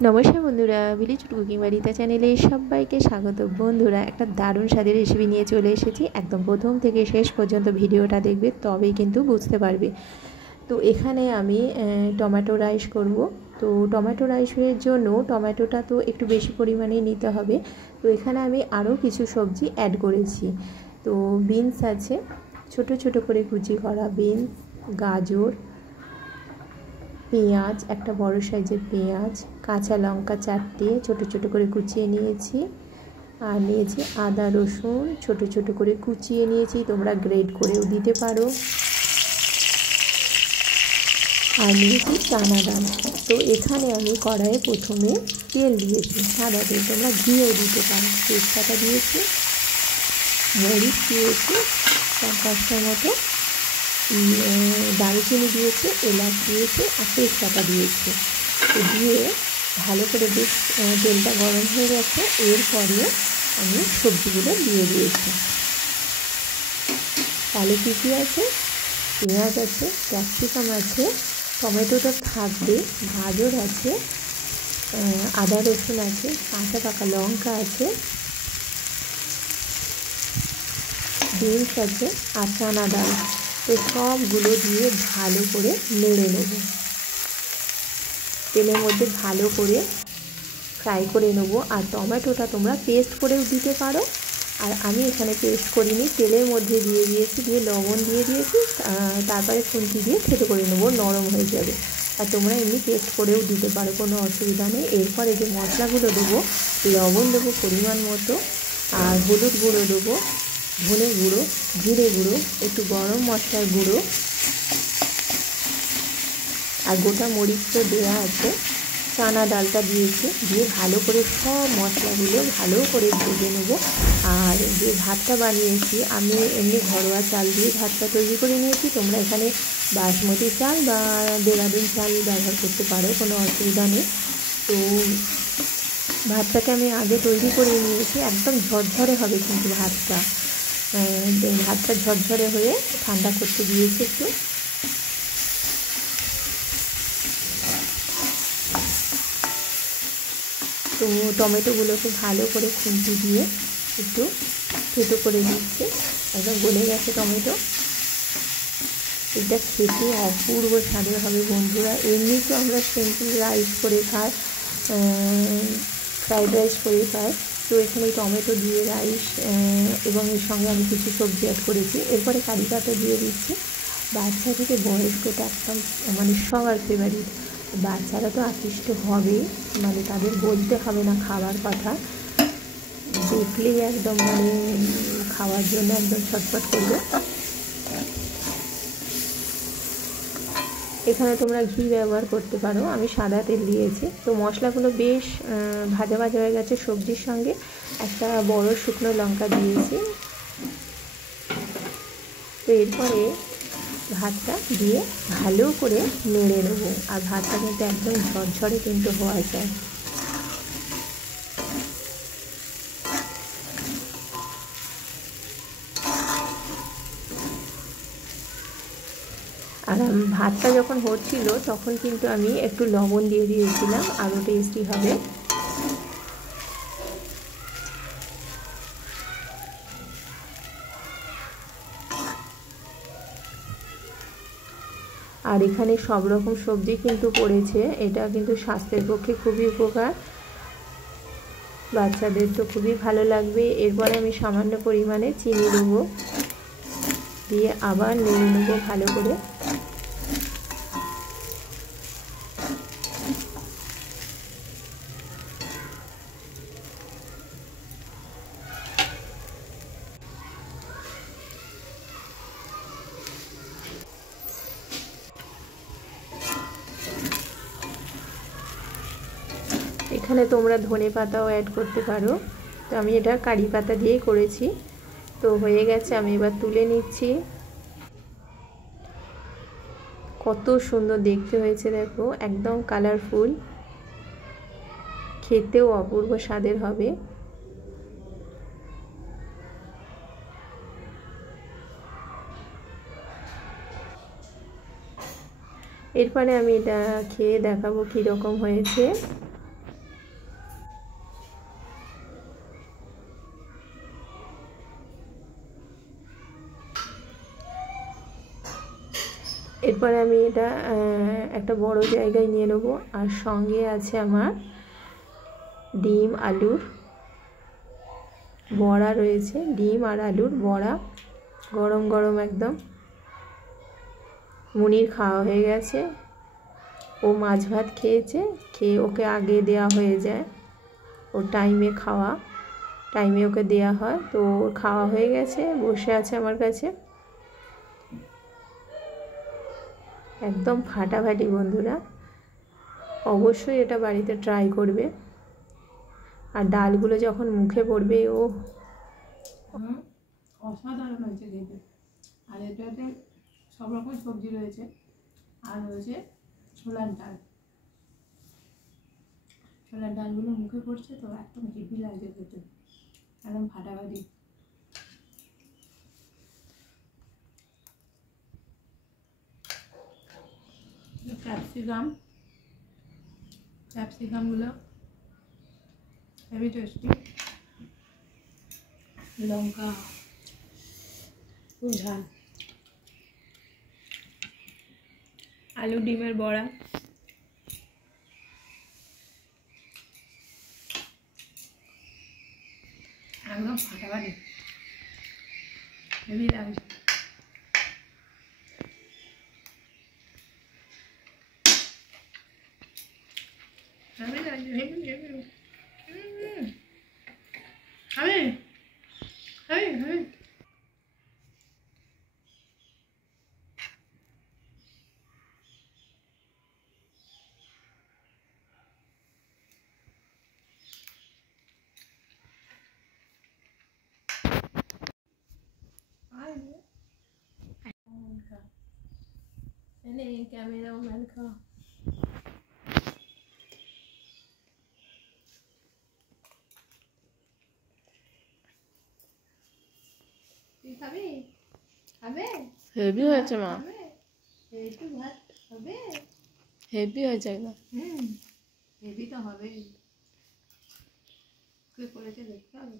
নমস্কার বন্ধুরা, village cooking বাড়িতে চ্যানেলে সবাইকে স্বাগত। বন্ধুরা, একটা দারুণ স্বাদের রেসিপি নিয়ে চলে এসেছি। একদম প্রথম থেকে শেষ পর্যন্ত ভিডিওটা দেখবে, তবেই কিন্তু বুঝতে পারবে। তো এখানে আমি টমেটো রাইস করব। তো টমেটো রাইসের জন্য টমেটোটা তো একটু বেশি পরিমাণেই নিতে হবে। তো এখানে আমি আরও কিছু সবজি অ্যাড করেছি। তো বিনস আছে, ছোট ছোট করে কুচি করা বিনস, গাজর, পেঁয়াজ, একটা বড় সাইজের পেঁয়াজ, কাঁচা লঙ্কা 4টে ছোট ছোট করে কুচিয়ে নিয়েছি। আর নিয়েছি আদা রসুন ছোট ছোট করে কুচিয়ে নিয়েছি, তোমরা গ্রেট করেও দিতে পারো। আর নিয়েছি চানা ডাল। তো এখানে আমি কড়াইয়ে প্রথমে তেল দিয়েছি, সাদা তেল, তোমরা ঘিও দিতে পারো। তেজপাতা দিয়েছি, মরিচ দিয়েছি 4-5টার মতো, দারুচিনি দিয়েছি, এলাচ দিয়েছি আর তেজপাতা দিয়েছি। তো দিয়ে ভালো করে বেশ তেলটা গরম হয়ে গেছে। এরপরে আমি সবজিগুলো দিয়ে দিয়েছি। তাহলে কী কী আছে? পেঁয়াজ আছে, ক্যাপসিকাম আছে, টমেটোটা থাকবে, গাজর আছে, আদা রসুন আছে, কাঁচা পাকা লঙ্কা আছে, বিনস আছে আর চানা ডাল। তো সবগুলো দিয়ে ভালো করে নেড়ে নেব। তেলের মধ্যে ভালো করে ফ্রাই করে নেব। আর টমেটোটা তোমরা পেস্ট করেও দিতে পারো, আর আমি এখানে পেস্ট করিনি, তেলের মধ্যে দিয়ে দিয়েছি, দিয়ে লবণ দিয়ে দিয়েছি। তারপরে খুন্তি দিয়ে থেতো করে নেবো, নরম হয়ে যাবে। আর তোমরা এমনি পেস্ট করেও দিতে পারো, কোনো অসুবিধা নেই। এরপরে যে মশলাগুলো দেবো, লবণ দেবো পরিমাণ মতো, আর হলুদ গুঁড়ো দেবো, ধনে গুঁড়ো, জিরে গুঁড়ো, একটু গরম মশলার গুঁড়ো, আর গোটা মরিচ তো দেওয়া আছে। চানা ডালটা দিয়েছি, দিয়ে ভালো করে সব মশলাগুলো ভালো করে ভেজে নেব। আর যে ভাতটা বানিয়েছি, আমি এমনি ঘরোয়া চাল দিয়ে ভাতটা তৈরি করে নিয়েছি। তোমরা এখানে বাসমতি চাল বা দেরাদুন চাল ব্যবহার করতে পারো, কোনো অসুবিধা নেই। তো ভাতটাকে আমি আগে তৈরি করে নিয়েছি, একদম ঝরঝরে হবে কিন্তু ভাতটা ঝরঝরে হয়ে ঠান্ডা করতে দিয়েছি একটু। তো টমেটোগুলোকে ভালো করে খুন্তি দিয়ে একটু থেতো করে দিচ্ছি, একদম গলে গেছে টমেটো। এটা খেতে অপূর্ব স্বাদের হবে বন্ধুরা। এমনি তো আমরা সিম্পল রাইস করে খাই, ফ্রাইড রাইস করে খাই। তো এখানে টমেটো দিয়ে রাইস, এবং এর সঙ্গে আমি কিছু সবজি অ্যাড করেছি। এরপরে কারি পাতা দিয়ে দিচ্ছি। বাচ্চা থেকে বয়স্কটা একদম মানে সবার ফেভারিট। বাচ্চারা তো আকৃষ্ট হবে, মানে তাদের বলতে হবে না খাবার কথা, দেখলেই একদম মানে খাওয়ার জন্য একদম ছটফট করবে। এখানে তোমরা ঘি ব্যবহার করতে পারো, আমি সাদা তেল দিয়েছি। তো মশলাগুলো বেশ ভাজা ভাজা হয়ে গেছে সবজির সঙ্গে। একটা বড় শুকনো লঙ্কা দিয়েছি। তো এরপরে ভাতটা দিয়ে ভালো করে নেড়ে নেবো। আর ভাতটা কিন্তু একদম ঝরঝরে কিন্তু হওয়া যায়। আর ভাতটা যখন হচ্ছিল তখন কিন্তু আমি একটু লবণ দিয়ে দিয়েছিলাম, আরও টেস্টি হবে। আর এখানে সব রকম সবজি কিন্তু পড়েছে, এটা কিন্তু স্বাস্থ্যের পক্ষে খুবই উপকার, বাচ্চাদের তো খুবই ভালো লাগবে। এরপরে আমি সামান্য পরিমাণে চিনি দেবো, দিয়ে আবার নেড়ে নেবো ভালো করে। এখানে তোমরা ধনে পাতাও অ্যাড করতে পারো, তো আমি এটা কারি পাতা দিয়েই করেছি। তো হয়ে গেছে, আমি এবার তুলে নিচ্ছি। কত সুন্দর দেখতে হয়েছে দেখো, একদম কালারফুল, খেতেও অপূর্ব স্বাদের হবে। এরপরে আমি এটা খেয়ে দেখাবো কীরকম হয়েছে। এরপরে আমি এটা একটা বড় জায়গায় নিয়ে নেব। আর সঙ্গে আছে আমার ডিম আলুর বড়া রয়েছে, ডিম আর আলুর বড়া গরম গরম একদম। মুনির খাওয়া হয়ে গেছে, ও মাছ ভাত খেয়েছে, খেয়ে ওকে আগে দেওয়া হয়ে যায়, ওর টাইমে খাওয়া, টাইমে ওকে দেওয়া হয়। তো ওর খাওয়া হয়ে গেছে, বসে আছে আমার কাছে একদম ফাটাফাটি। বন্ধুরা অবশ্যই এটা বাড়িতে ট্রাই করবে। আর ডালগুলো যখন মুখে পড়বে ও অসাধারণ হয়েছে খেতে। আর এটাতে সব রকম সবজি রয়েছে, আর রয়েছে ছোলার ডাল। ছোলার ডালগুলো মুখে পড়ছে তো একদম হেভি লাগছে খেতে, একদম ফাটাফাটি। ক্যাপসিকামগুলো হেভি টেস্টি। লঙ্কা খুব ঝাল। আলু ডিমের বড়া একদম ফাটাফাটি, হেভি লাগছে। হেভি লাগছে, হেভি হেভি। খাবে খাবে খাবে। ক্যামেরা ম্যান খাওয়া। তুই খাবি? খাবে? হেভি হয়েছে মা, একটু ভাত হবে? হেভি হয়েছে একদম। হেভি তো হবেই, কে করেছে দেখতে হবে।